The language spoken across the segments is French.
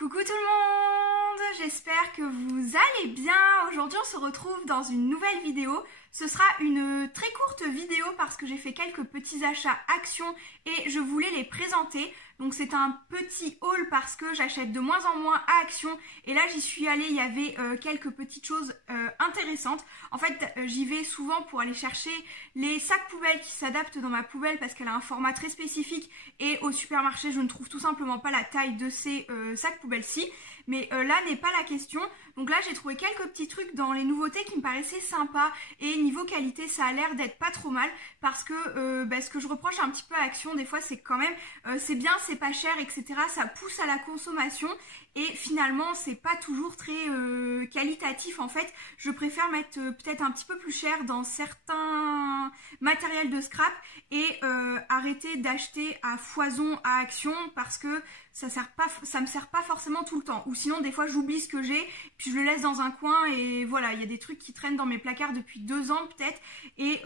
Coucou tout le monde, j'espère que vous allez bien. Aujourd'hui on se retrouve dans une nouvelle vidéo. Ce sera une très courte vidéo parce que j'ai fait quelques petits achats Action et je voulais les présenter. Donc c'est un petit haul parce que j'achète de moins en moins à Action. Et là j'y suis allée, il y avait quelques petites choses intéressantes. En fait j'y vais souvent pour aller chercher les sacs poubelles qui s'adaptent dans ma poubelle parce qu'elle a un format très spécifique. Et au supermarché je ne trouve tout simplement pas la taille de ces sacs poubelles-ci. Mais là n'est pas la question. Donc là j'ai trouvé quelques petits trucs dans les nouveautés qui me paraissaient sympas. Et niveau qualité ça a l'air d'être pas trop mal. Parce que ce que je reproche un petit peu à Action des fois c'est quand même c'est bien, c'est pas cher, etc. Ça pousse à la consommation. Et finalement c'est pas toujours très qualitatif en fait. Je préfère mettre peut-être un petit peu plus cher dans certains matériels de scrap. Et arrêter d'acheter à foison à Action parce que ça me sert pas forcément tout le temps. Ou sinon des fois j'oublie ce que j'ai, puis je le laisse dans un coin et voilà, il y a des trucs qui traînent dans mes placards depuis 2 ans peut-être. Et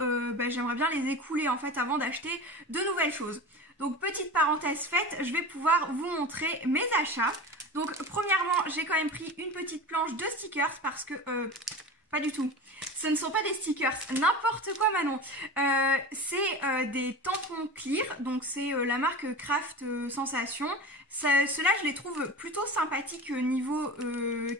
j'aimerais bien les écouler en fait avant d'acheter de nouvelles choses. Donc petite parenthèse faite, je vais pouvoir vous montrer mes achats. Donc premièrement j'ai quand même pris une petite planche de stickers parce que... pas du tout. Ce ne sont pas des stickers, n'importe quoi Manon. C'est des tampons clear, donc c'est la marque Craft Sensation. Ceux-là je les trouve plutôt sympathiques niveau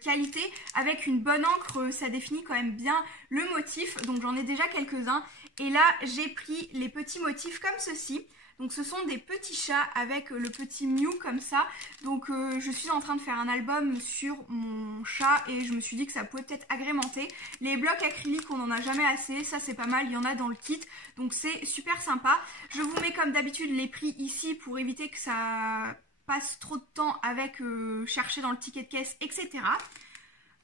qualité. Avec une bonne encre, ça définit quand même bien le motif. Donc j'en ai déjà quelques-uns. Et là j'ai pris les petits motifs comme ceci. Donc ce sont des petits chats avec le petit Mew comme ça. Donc je suis en train de faire un album sur mon chat et je me suis dit que ça pouvait peut-être agrémenter. Les blocs acryliques on n'en a jamais assez, ça c'est pas mal, il y en a dans le kit. Donc c'est super sympa. Je vous mets comme d'habitude les prix ici pour éviter que ça passe trop de temps avec chercher dans le ticket de caisse, etc.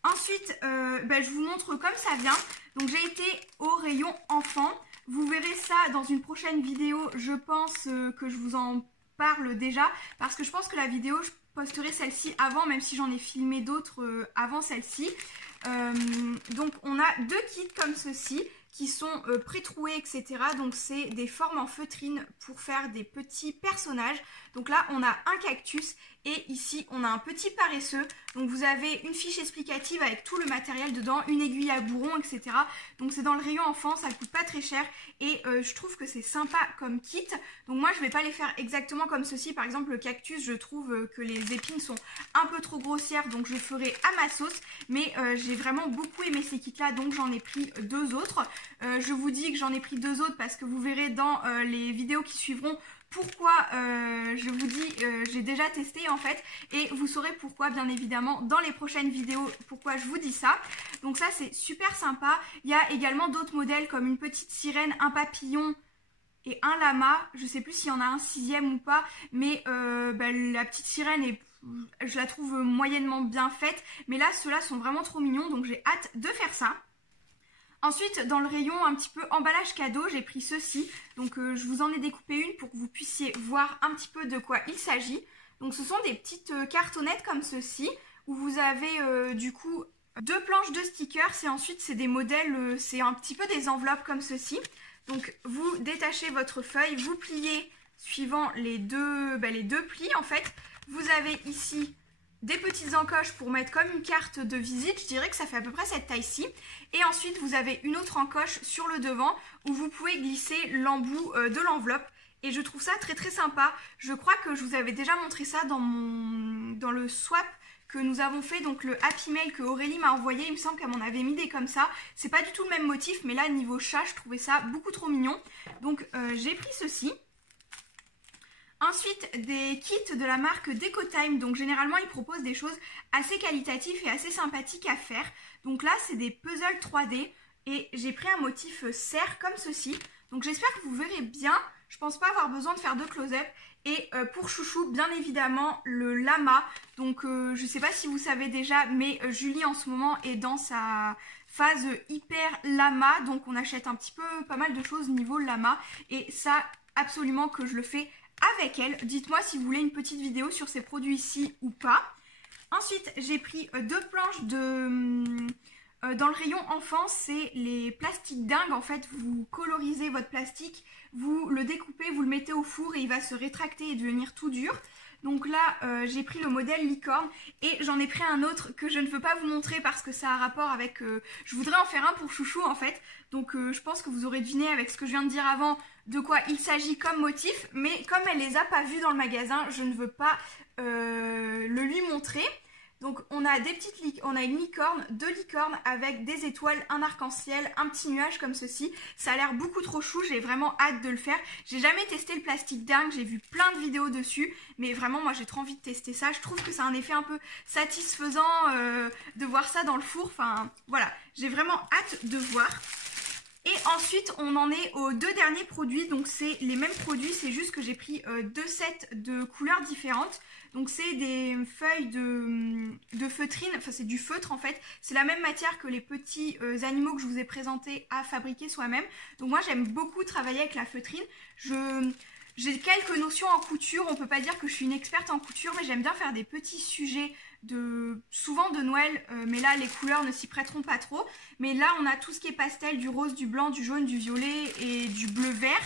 Ensuite je vous montre comme ça vient. Donc j'ai été au rayon enfant. Vous verrez ça dans une prochaine vidéo, je pense que je vous en parle déjà. Parce que je pense que la vidéo, je posterai celle-ci avant, même si j'en ai filmé d'autres avant celle-ci. Donc on a 2 kits comme ceci, qui sont pré-troués, etc. Donc c'est des formes en feutrine pour faire des petits personnages. Donc là on a un cactus et ici on a un petit paresseux. Donc vous avez une fiche explicative avec tout le matériel dedans, une aiguille à bourron, etc. Donc c'est dans le rayon enfant, ça coûte pas très cher et je trouve que c'est sympa comme kit. Donc moi je vais pas les faire exactement comme ceci. Par exemple le cactus, je trouve que les épines sont un peu trop grossières, donc je ferai à ma sauce. Mais j'ai vraiment beaucoup aimé ces kits là, donc j'en ai pris 2 autres. Je vous dis que j'en ai pris 2 autres parce que vous verrez dans les vidéos qui suivront pourquoi je vous dis j'ai déjà testé en fait, et vous saurez pourquoi bien évidemment dans les prochaines vidéos, pourquoi je vous dis ça. Donc ça c'est super sympa. Il y a également d'autres modèles comme une petite sirène, un papillon et un lama. Je sais plus s'il y en a un 6e ou pas, mais la petite sirène je la trouve moyennement bien faite, mais là ceux-là sont vraiment trop mignons, donc j'ai hâte de faire ça. Ensuite, dans le rayon un petit peu emballage cadeau, j'ai pris ceci. Donc je vous en ai découpé une pour que vous puissiez voir un petit peu de quoi il s'agit. Donc ce sont des petites cartonnettes comme ceci, où vous avez du coup 2 planches de stickers et ensuite c'est des modèles, c'est un petit peu des enveloppes comme ceci. Donc vous détachez votre feuille, vous pliez suivant les deux plis en fait. Vous avez ici des petites encoches pour mettre comme une carte de visite, je dirais que ça fait à peu près cette taille-ci. Et ensuite vous avez une autre encoche sur le devant où vous pouvez glisser l'embout de l'enveloppe. Et je trouve ça très très sympa. Je crois que je vous avais déjà montré ça dans le swap que nous avons fait, donc le Happy Mail que Aurélie m'a envoyé. Il me semble qu'elle m'en avait mis des comme ça. C'est pas du tout le même motif, mais là niveau chat je trouvais ça beaucoup trop mignon. Donc j'ai pris ceci. Ensuite, des kits de la marque DecoTime. Donc généralement, ils proposent des choses assez qualitatives et assez sympathiques à faire. Donc là, c'est des puzzles 3D. Et j'ai pris un motif cerf comme ceci. Donc j'espère que vous verrez bien. Je pense pas avoir besoin de faire de close-up. Et pour chouchou, bien évidemment, le lama. Donc je sais pas si vous savez déjà, mais Julie en ce moment est dans sa phase hyper lama. Donc on achète un petit peu pas mal de choses niveau lama. Et ça, absolument que je le fais avec elle. Dites-moi si vous voulez une petite vidéo sur ces produits-ci ou pas. Ensuite, j'ai pris 2 planches dans le rayon enfant, c'est les plastiques dingues. En fait, vous colorisez votre plastique, vous le découpez, vous le mettez au four et il va se rétracter et devenir tout dur. Donc là j'ai pris le modèle licorne et j'en ai pris un autre que je ne veux pas vous montrer parce que ça a un rapport avec... je voudrais en faire un pour Chouchou en fait. Donc je pense que vous aurez deviné avec ce que je viens de dire avant de quoi il s'agit comme motif. Mais comme elle les a pas vus dans le magasin, je ne veux pas le lui montrer. Donc on a on a une licorne, 2 licornes avec des étoiles, un arc-en-ciel, un petit nuage comme ceci. Ça a l'air beaucoup trop chou, j'ai vraiment hâte de le faire. J'ai jamais testé le plastique dingue, j'ai vu plein de vidéos dessus, mais vraiment moi j'ai trop envie de tester ça. Je trouve que c'est un effet un peu satisfaisant de voir ça dans le four. Enfin voilà, j'ai vraiment hâte de voir. Et ensuite on en est aux 2 derniers produits, donc c'est les mêmes produits, c'est juste que j'ai pris 2 sets de couleurs différentes. Donc c'est des feuilles de feutrine, enfin c'est du feutre en fait, c'est la même matière que les petits animaux que je vous ai présentés à fabriquer soi-même. Donc moi j'aime beaucoup travailler avec la feutrine, j'ai quelques notions en couture, on peut pas dire que je suis une experte en couture, mais j'aime bien faire des petits sujets souvent de Noël, mais là les couleurs ne s'y prêteront pas trop. Mais là on a tout ce qui est pastel, du rose, du blanc, du jaune, du violet et du bleu vert.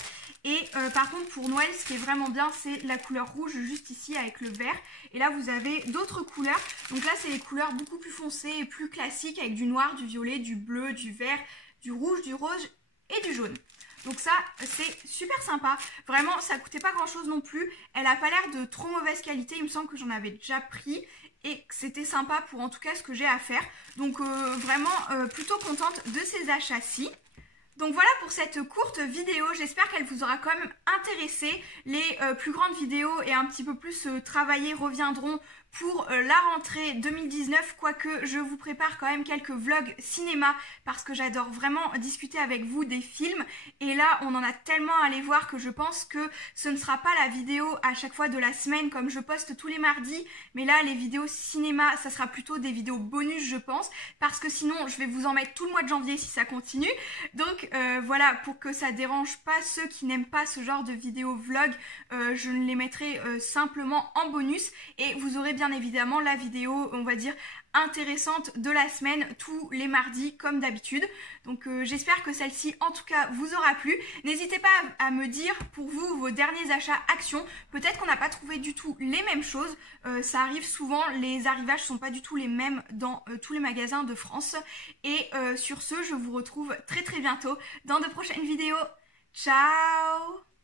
Et par contre pour Noël ce qui est vraiment bien c'est la couleur rouge juste ici avec le vert. Et là vous avez d'autres couleurs, donc là c'est les couleurs beaucoup plus foncées et plus classiques avec du noir, du violet, du bleu, du vert, du rouge, du rose et du jaune. Donc ça c'est super sympa, vraiment ça coûtait pas grand chose non plus, elle a pas l'air de trop mauvaise qualité, il me semble que j'en avais déjà pris et que c'était sympa pour en tout cas ce que j'ai à faire. Donc vraiment plutôt contente de ces achats-ci. Donc voilà pour cette courte vidéo, j'espère qu'elle vous aura quand même intéressé. Les plus grandes vidéos et un petit peu plus travaillées reviendront pour la rentrée 2019, quoique je vous prépare quand même quelques vlogs cinéma parce que j'adore vraiment discuter avec vous des films. Et là on en a tellement à aller voir que je pense que ce ne sera pas la vidéo à chaque fois de la semaine comme je poste tous les mardis, mais là les vidéos cinéma ça sera plutôt des vidéos bonus je pense, parce que sinon je vais vous en mettre tout le mois de janvier si ça continue. Donc voilà, pour que ça dérange pas ceux qui n'aiment pas ce genre de vidéo vlog, je les mettrai simplement en bonus et vous aurez bien évidemment la vidéo on va dire intéressante de la semaine tous les mardis comme d'habitude. Donc j'espère que celle-ci en tout cas vous aura plu. N'hésitez pas à me dire pour vous vos derniers achats Action. Peut-être qu'on n'a pas trouvé du tout les mêmes choses, ça arrive souvent, les arrivages sont pas du tout les mêmes dans tous les magasins de France. Et sur ce je vous retrouve très bientôt dans de prochaines vidéos. Ciao!